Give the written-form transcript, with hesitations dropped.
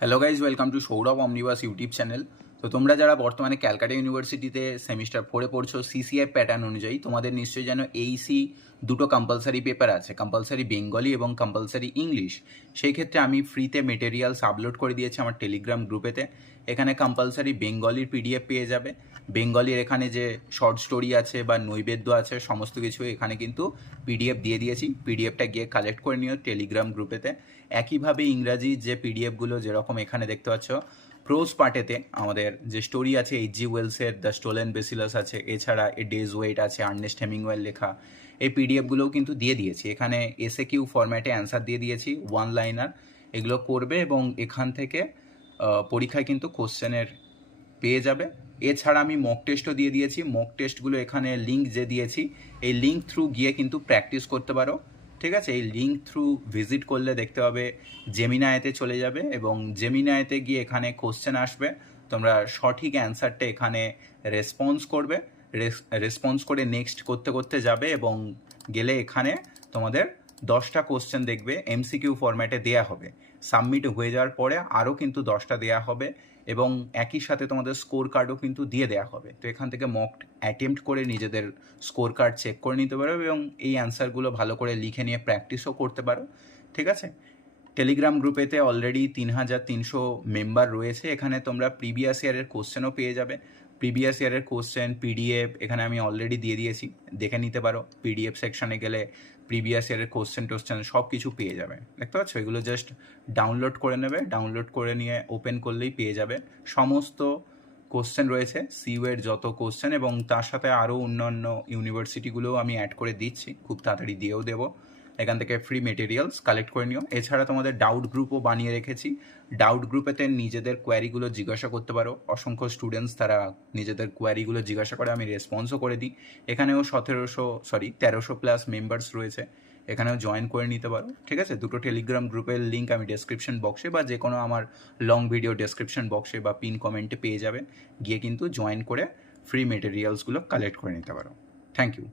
Hello guys, welcome to Sourav omnibus YouTube channel. তো তোমরা যারা বর্তমানে ক্যালকাটা ইউনিভার্সিটিতে সেমিস্টার 4-এ পড়ছো, সিসিআই প্যাটার্ন অনুযায়ী তোমাদের নিশ্চয়ই যেন এইসি দুটো কম্পালসারি পেপার আছে, কম্পালসারি বেঙ্গলি এবং কম্পালসারি ইংলিশ। সেই ক্ষেত্রে আমি ফ্রিতে মেটেরিয়ালস আপলোড করে দিয়েছি আমার টেলিগ্রাম গ্রুপেতে। এখানে কম্পালসারি বেঙ্গলির পিডিএফ পেয়ে যাবে। বেঙ্গলির এখানে যে শর্ট স্টোরি আছে বা নৈবেদ্য আছে সমস্ত কিছু এখানে কিন্তু পিডিএফ দিয়ে দিয়েছি। পিডিএফটা গিয়ে কালেক্ট করে নিও টেলিগ্রাম গ্রুপেতে। একইভাবে ইংরাজি যে পিডিএফগুলো যেরকম এখানে দেখতে পাচ্ছ, প্রোজ পার্টেতে আমাদের যে স্টোরি আছে এইচজি ওয়েলসের দ্য স্টোলেন বেসিলাস আছে, এছাড়া এ ডেজ ওয়েট আছে আর্নেস্ট হেমিংওয়েল লেখা, এই পিডিএফগুলোও কিন্তু দিয়ে দিয়েছি। এখানে এসএ কিউ ফরম্যাটে অ্যান্সার দিয়ে দিয়েছি, ওয়ান লাইনার। এগুলো করবে এবং এখান থেকে পরীক্ষায় কিন্তু কোশ্চেনের পেয়ে যাবে। এছাড়া আমি মক টেস্টও দিয়ে দিয়েছি। মক টেস্টগুলো এখানে লিঙ্ক যে দিয়েছি, এই লিঙ্ক থ্রু গিয়ে কিন্তু প্র্যাকটিস করতে পারো। ঠিক আছে, এই লিঙ্ক থ্রু ভিজিট করলে দেখতে পাবে জেমিনাইতে চলে যাবে এবং জেমিনাইতে গিয়ে এখানে কোশ্চেন আসবে। তোমরা সঠিক অ্যান্সারটা এখানে রেসপন্স করবে, রেসপন্স করে নেক্সট করতে করতে যাবে এবং গেলে এখানে তোমাদের 10টা কোশ্চেন দেখবে এমসিকিউ ফরম্যাটে দেয়া হবে। সাবমিট হয়ে যাওয়ার পরে আরও কিন্তু 10টা দেয়া হবে এবং একই সাথে তোমাদের স্কোর কার্ডও কিন্তু দিয়ে দেওয়া হবে। তো এখান থেকে মক অ্যাটেম্প্ট করে নিজেদের স্কোর কার্ড চেক করে নিতে পারো এবং এই অ্যান্সারগুলো ভালো করে লিখে নিয়ে প্র্যাকটিসও করতে পারো। ঠিক আছে, টেলিগ্রাম গ্রুপেতে অলরেডি 3300 মেম্বার রয়েছে। এখানে তোমরা প্রিভিয়াস ইয়ারের কোশ্চেনও পেয়ে যাবে। প্রিভিয়াস ইয়ারের কোশ্চেন পিডিএফ এখানে আমি অলরেডি দিয়ে দিয়েছি, দেখে নিতে পারো। পিডিএফ সেকশনে গেলে প্রিভিয়াস ইয়ারের কোশ্চেন টোশ্চেন সব কিছু পেয়ে যাবে। দেখতে পাচ্ছ, এগুলো জাস্ট ডাউনলোড করে নেবে, ডাউনলোড করে নিয়ে ওপেন করলেই পেয়ে যাবে। সমস্ত কোশ্চেন রয়েছে, সিইউয়ের যত কোশ্চেন এবং তার সাথে আরও অন্যান্য ইউনিভার্সিটিগুলোও আমি অ্যাড করে দিচ্ছি, খুব তাড়াতাড়ি দিয়েও দেবো। এখান থেকে ফ্রি মেটেরিয়ালস কালেক্ট করে নিও। এছাড়া তোমাদের ডাউট গ্রুপও বানিয়ে রেখেছি। ডাউট গ্রুপেতে নিজেদের কোয়ারিগুলো জিজ্ঞাসা করতে পারো। অসংখ্য স্টুডেন্টস তারা নিজেদের কোয়ারিগুলো জিজ্ঞাসা করে, আমি রেসপন্সও করে দিই। এখানেও 1300+ মেম্বার্স রয়েছে, এখানেও জয়েন করে নিতে পারো। ঠিক আছে, দুটো টেলিগ্রাম গ্রুপের লিঙ্ক আমি ডেসক্রিপশন বক্সে বা যে কোনো আমার লং ভিডিও ডেসক্রিপশন বক্সে বা পিন কমেন্টে পেয়ে যাবে। গিয়ে কিন্তু জয়েন করে ফ্রি মেটেরিয়ালসগুলো কালেক্ট করে নিতে পারো। Thank you.